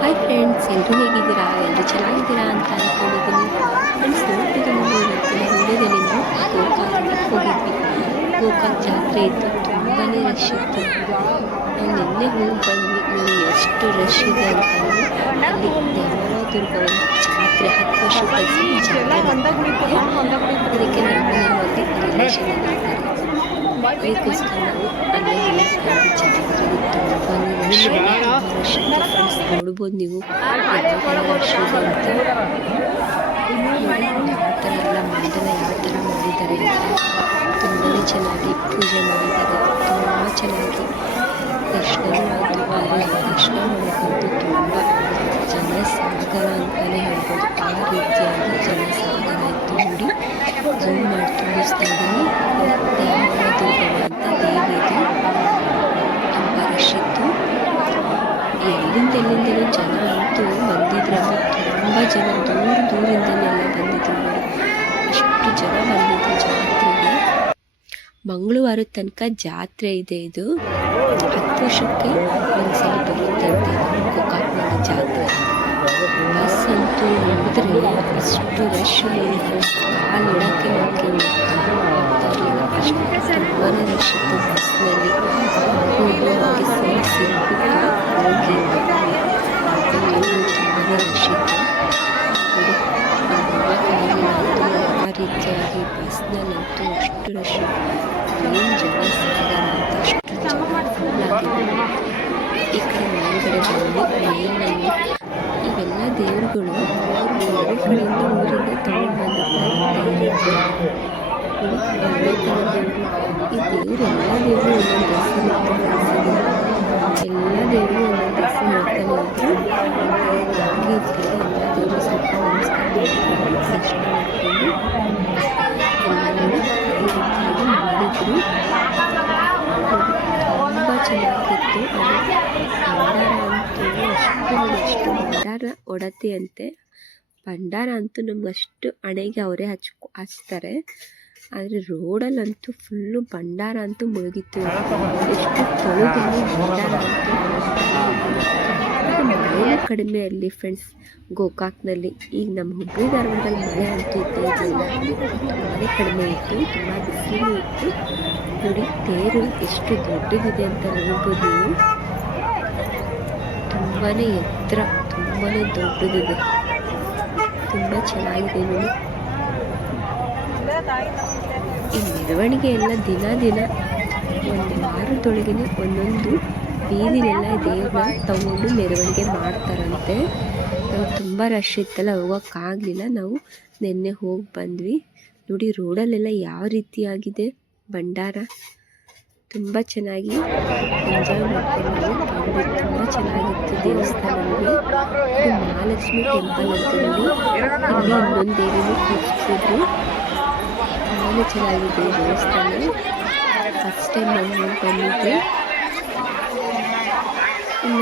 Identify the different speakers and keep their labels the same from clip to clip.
Speaker 1: Hi friends ಎಲ್ಲರೂ ಹೇಗಿದ್ದೀರಾ? ಎಲ್ಲರೂ ಚೆನ್ನಾಗಿದ್ದೀರಾ ಅಂತ ಅಂದ್ಕೊಂಡಿದ್ದೀನಿ ಫ್ರೆಂಡ್ಸ್ ನೋಡ್ತಿದ್ದು ಇವತ್ತಿನ ವಿಡಿಯೋದಲ್ಲಿ ನಾವು ಗೋಕಾಕ್ಗೆ ಹೋಗಿದ್ವಿ. ಗೋಕಾಕ್ ಜಾತ್ರೆ ಇತ್ತು. ತುಂಬಾ ರಶ್ ಇತ್ತು. ನಾವು ನಿನ್ನೆ ಹೋಗಿ ಬಂದ್ವಿ. ನೋಡಿ ಎಷ್ಟು ರಶ್ ಇದೆ ಅಂತಂದರೆ ಅಲ್ಲಿ ಒಂದು ಜಾತ್ರೆ, ಹತ್ತು ವರ್ಷ ಜಾತ್ರೆ. ಅದಕ್ಕೆ ನಮ್ಮನೆಯಲ್ಲಿ ರಿಲೇಷನ್ ಇದ್ದಾರೆ ನೋಡ್ಬೋದು ನೀವು ಎಲ್ಲ ಮಂಡಲ ಯಾವ ಥರ ಮಾಡಿದ್ದಾರೆ ತುಂಬಾ ಚೆನ್ನಾಗಿ ಪೂಜೆ ಮಾಡಿದ್ದಾರೆ ತುಂಬ ಚೆನ್ನಾಗಿ ದರ್ಶನ ಆಯಿತು ಆದರೆ ದರ್ಶನ ಮಾಡೋಕ್ಕಂತೂ ತುಂಬ ಜನ ಸಾಗರ ಅಂತಲೇ ಹೇಳ್ಬೋದು ಆ ರೀತಿಯಾಗಿ ಜನ ಸಾಗರ ಇತ್ತು ನೋಡಿ ಝೂಮ್ ಮಾಡಿ ತೋರಿಸ್ತಾ ಇದ್ದೀನಿ ದೇವದುರ್ಗಮ್ಮ ಅಂತ ದೇವಿದು ತುಂಬ ರಶ್ ಇತ್ತು ಎಲ್ಲಿಂದ ಎಲ್ಲಿಂದಲೂ ಜನ ಅಂತೂ ಬಂದಿದ್ರಂದ್ರೆ ತುಂಬ ಜನ ದೂರ ದೂರಿಂದನೆಲ್ಲ ಬಂದಿದ್ರು ನೋಡಿ. ಅಷ್ಟು ಜನ ಬಂದಿದ್ರು ಜಾತ್ರೆಗೆ. ಮಂಗಳವಾರದ ತನಕ ಜಾತ್ರೆ ಇದೆ ಇದು. ಹತ್ತು ವರ್ಷಕ್ಕೆ ಒಂದ್ಸಲ ಬರುತ್ತೆ ಗೋಕಾಕ್ನಲ್ಲಿ ಜಾತ್ರೆ. ಬಸ್ ಅಂತೂ ನೋಡಿದ್ರೆ ಅಷ್ಟು ರಶ್ ಕಾಲು ಇಡೋಕ್ಕೆ ಅಷ್ಟು ತುಂಬಾ ರಶ್ ಇತ್ತು ಬಸ್ನಲ್ಲಿ. ಹೋಗಿ ಸೀಟ್ ಹೋಗಿ ಬಂದ್ವಿ ತುಂಬಾ ರಶ್ ಇತ್ತು ನೋಡಿ ರೀತಿಯಾಗಿ ಬಸ್ನಲ್ಲಂತೂ ಅಷ್ಟು ರಶ್ ಏನು ಜನ ಸಾಗರ ಅಂತ ಅಷ್ಟು ಈ ಕಡೆ ಮೇಲ್ಗಡೆ ಬಂದು ಇವೆಲ್ಲ ದೇವರುಗಳು ಬೇರೆ ಕಡೆಯಿಂದ ಊರಿಂದ ತಗೊಂಡು ಬಂದಿರ್ತಾರೆ ಒಳ್ಳೆ ದೇವರು ಈ ದೇವರು ಎಲ್ಲ ದೇವರು ಒಂದೊಂದು ಇರುತ್ತೆ ಎಲ್ಲ ದೇವರು ಒಂದೊಂದು ಮಾಡ್ತಾನೆ ಎಲ್ಲ ದೇವರು ಸ್ವಲ್ಪ ನಮಸ್ಕಾರ ಮಾಡಿದ್ರು ತುಂಬ ಚೆನ್ನಾಗಿತ್ತು ಭಂಡಾರ ಅಂತೂ ಅಷ್ಟು ಅಷ್ಟು ಭಂಡಾರ ಒಡತಿಯಂತೆ. ಭಂಡಾರ ಅಂತೂ ನಮ್ಗೆ ಅಷ್ಟು ಹಣೆಗೆ ಅವರೇ ಹಚ್ ಹಚ್ತಾರೆ. ಆದರೆ ರೋಡಲ್ಲಂತೂ ಫುಲ್ಲು ಭಂಡಾರ ಅಂತೂ ಮುಳುಗಿತ್ತು. ಎಷ್ಟು ತೊಳೆದಲ್ಲಿ ಭಂಡಾರ ಅಂತೂ. ಮಳೆನೂ ಕಡಿಮೆ ಅಲ್ಲಿ ಫ್ರೆಂಡ್ಸ್ ಗೋಕಾಕ್ನಲ್ಲಿ ಈಗ ನಮ್ಮ ಹುಬ್ಬಳ್ಳಿ ಧಾರವಾಡದಲ್ಲಿ ಮಳೆ ಅಂತೂ ಇದ್ದೇ ಕಡಿಮೆ ಇತ್ತು, ತುಂಬ ಬಿಸಿಲು ಇತ್ತು. ನೋಡಿ ತೇರು ಎಷ್ಟು ದೊಡ್ಡದಿದೆ ಅಂತ ನೋಡ್ಬೋದು ನೀವು. ತುಂಬಾ ಎತ್ತರ ತುಂಬಾ ದೊಡ್ಡದಿದೆ. ತುಂಬ ಚೆನ್ನಾಗಿದೆ ನೋಡಿ. ಈ ಮೆರವಣಿಗೆ ಎಲ್ಲ ದಿನ ದಿನ, ಒಂದು ವಾರದೊಳಗೇನೆ ಒಂದೊಂದು ಬೀದಿಲೆಲ್ಲ ದೇವ್ರನ್ನ ತಗೊಂಡು ಮೆರವಣಿಗೆ ಮಾಡ್ತಾರಂತೆ. ನಾವು ತುಂಬ ರಶ್ ಇತ್ತಲ್ಲ ಹೋಗೋಕ್ಕಾಗಲಿಲ್ಲ ನಾವು ನಿನ್ನೆ ಹೋಗಿ ಬಂದ್ವಿ. ನೋಡಿ ರೋಡಲ್ಲೆಲ್ಲ ಯಾವ ರೀತಿಯಾಗಿದೆ. ಭಂಡಾರ ತುಂಬ ಚೆನ್ನಾಗಿ ಎಂಜಾಯ್ ಮಾಡ್ಕೊಂಡು ತುಂಬ ಚೆನ್ನಾಗಿತ್ತು ದೇವಸ್ಥಾನ ಮಹಾಲಕ್ಷ್ಮಿ ಟೆಂಪಲ್ ಅಂತ ನೋಡಿ ಇಲ್ಲಿ ಇನ್ನೊಂದು ದೇವಿನೂ ಕೂರಿಸಿದ್ರು ತುಂಬಾ ಚೆನ್ನಾಗಿದೆ ದೇವಸ್ಥಾನ. ಫಸ್ಟ್ ಟೈಮ್ ನಾವು ಬಂದಿದ್ದೆ. ನಮ್ಮ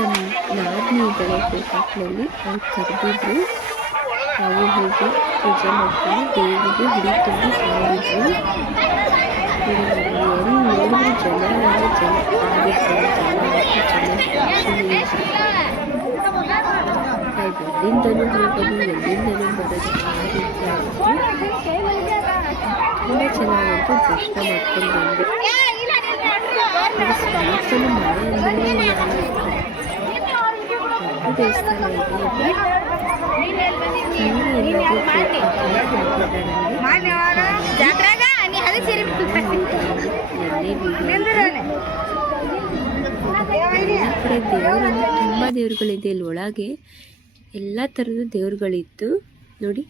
Speaker 1: ನಾದಿನಿ ಇದ್ದಾಳೆ ಗೋಕಾಕ್ನಲ್ಲಿ ಅವ್ರು ಕರೆದಿದ್ರು ನಾವು ಹೋಗಿ ಪೂಜೆ ಮಾಡ್ಕೊಂಡು ದೇವಿಗೆ ಹುಡಿ ತುಂಬಿ ಹಾಡಿದ್ರು ಎಲ್ಲಿ ನೋಡಿದ್ರು ಜನ ಅಂದರೆ ಜನ ಎಲ್ಲಿಂದನೂ ಹೋಗೋದು ಎಲ್ಲಿಂದಲೂ ಬರೋದು ಆ ರೀತಿ ತುಂಬ ಚೆನ್ನಾಗಿತ್ತು ದರ್ಶನ ಮಾಡ್ಕೊಂಡು ಅದು ಸ್ಪಾಟ್ಸಲ್ಲಿ ಮಳೆ ಅಂದರೆ ದೇವಸ್ಥಾನ. ದೇವರುಗಳಿದೆ ಇಲ್ಲಿ ಒಳಗೆ. ಎಲ್ಲ ಥರದ ದೇವರುಗಳಿತ್ತು ನೋಡಿ.